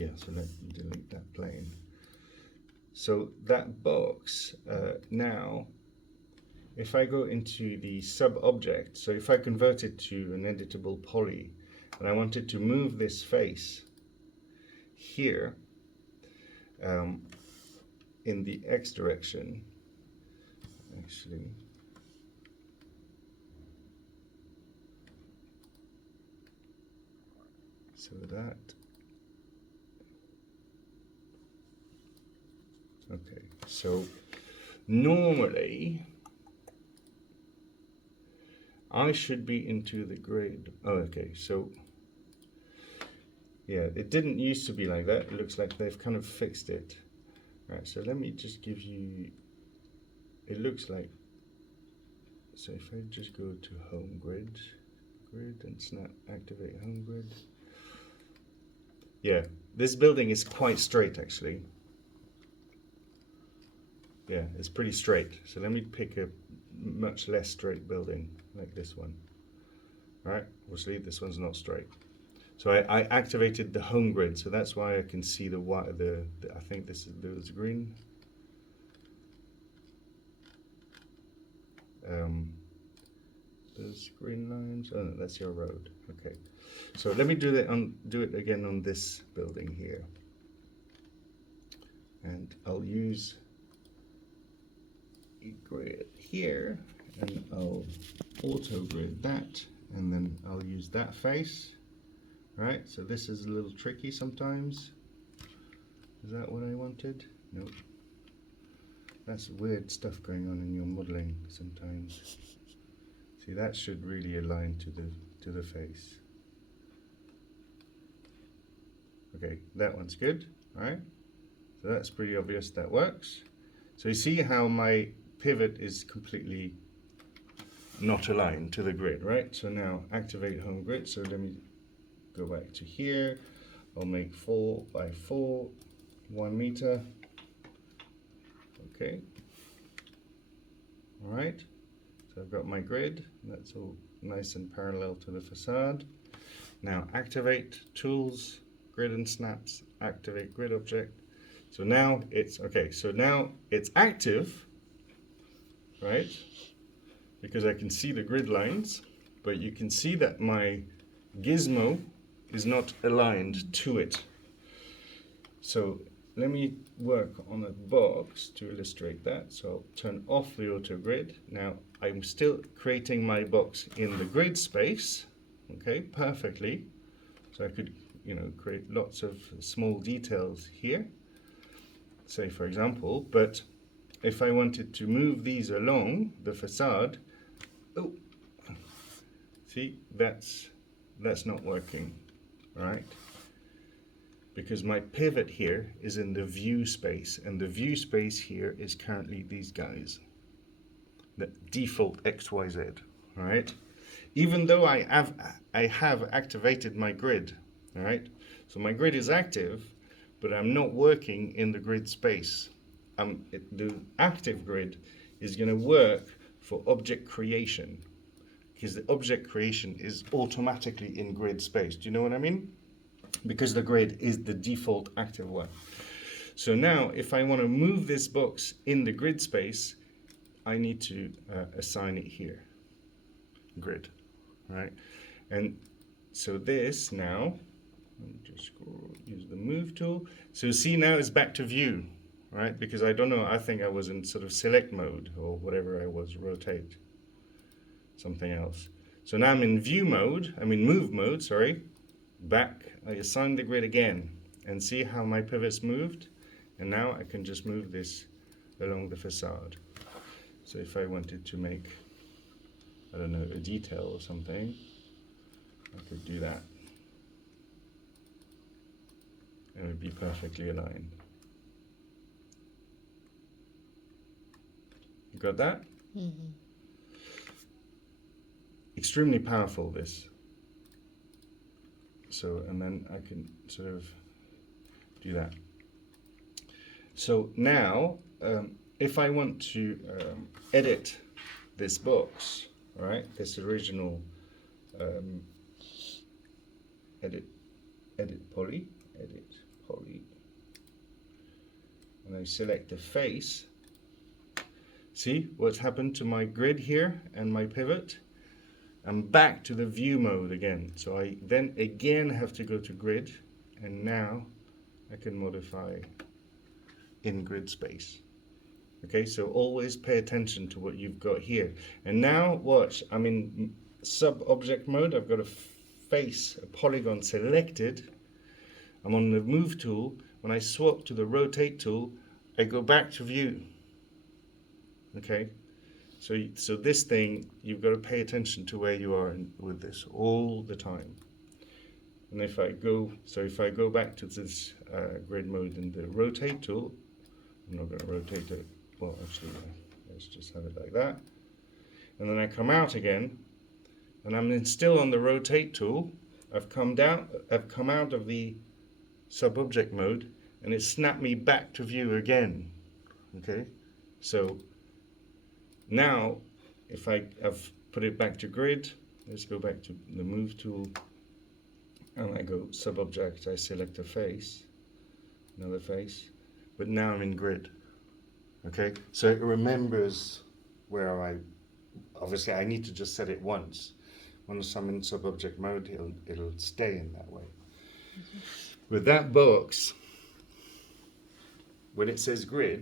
Yeah, so let's delete that plane. So that box, now, if I go into the sub-object, so if I convert it to an editable poly, and I wanted to move this face here in the X direction, actually, so that, okay, so normally I should be into the grid. Oh, okay, so yeah, it didn't used to be like that. It looks like they've kind of fixed it. All right, so let me just give you, it looks like, so if I just go to home grid and snap activate home grid. Yeah, this building is quite straight actually. Yeah, it's pretty straight. So let me pick a much less straight building like this one. All right, obviously this one's not straight. So I activated the home grid, so that's why I can see the white. I think this is green. Those green lines. Oh no, that's your road. Okay. So let me do it again on this building here, and I'll use a grid here, and I'll auto grid that, and then I'll use that face. Right, so this is a little tricky sometimes. Is that what I wanted? Nope. That's weird stuff going on in your modeling sometimes. See, that should really align to the face. Okay, that one's good. All right, so that's pretty obvious that works. So you see how my pivot is completely not aligned to the grid, right? So now activate home grid. So let me go back to here. I'll make 4 by 4, 1 meter. Okay. All right. So I've got my grid. That's all nice and parallel to the facade. Now activate tools, grid and snaps, activate grid object. So now it's okay. So now it's active, right? Because I can see the grid lines, but you can see that my gizmo is not aligned to it. So let me work on a box to illustrate that. So I'll turn off the auto grid. Now I'm still creating my box in the grid space, okay, perfectly. So I could, create lots of small details here, say for example, but if I wanted to move these along the facade, oh, see, that's not working, all right? Because my pivot here is in the view space, and the view space here is currently these guys, the default XYZ, all right? Even though I have activated my grid, all right? So my grid is active, but I'm not working in the grid space. The active grid is going to work for object creation, because the object creation is automatically in grid space. Do you know what I mean? Because the grid is the default active one. So now if I want to move this box in the grid space, I need to assign it here, grid, right? And so this now, let me just use the move tool. So see, now it's back to view, right? Because I don't know, I think I was in sort of select mode or whatever I was, rotate, something else. So now I'm in view mode, I'm in move mode, sorry. Back, I assign the grid again, and see how my pivot's moved. And now I can just move this along the facade. So if I wanted to make, I don't know, a detail or something, I could do that. And it would be perfectly aligned. You got that? Mm-hmm. Extremely powerful, this. So, and then I can sort of do that. So now, if I want to edit this box, right, this original edit poly, poly, and I select the face. See what's happened to my grid here and my pivot? I'm back to the view mode again. So I then again have to go to grid, and now I can modify in grid space. Okay, so always pay attention to what you've got here. And now watch, I'm in sub-object mode. I've got a face, a polygon selected. I'm on the move tool. When I swap to the rotate tool, I go back to view. Okay, so this thing, you've got to pay attention to where you are with this all the time. And if I go back to this grid mode in the rotate tool, I'm not going to rotate it. Well, actually, let's just have it like that. And then I come out again, and I'm then still on the rotate tool. I've come out of the sub-object mode, and it snapped me back to view again. Okay, so now if I've put it back to grid, let's go back to the move tool, and I go sub-object. I select a face, another face, but now I'm in grid. Okay, so it remembers where obviously I need to just set it once. Once I'm in sub-object mode, it'll stay in that way. With that box, when it says grid,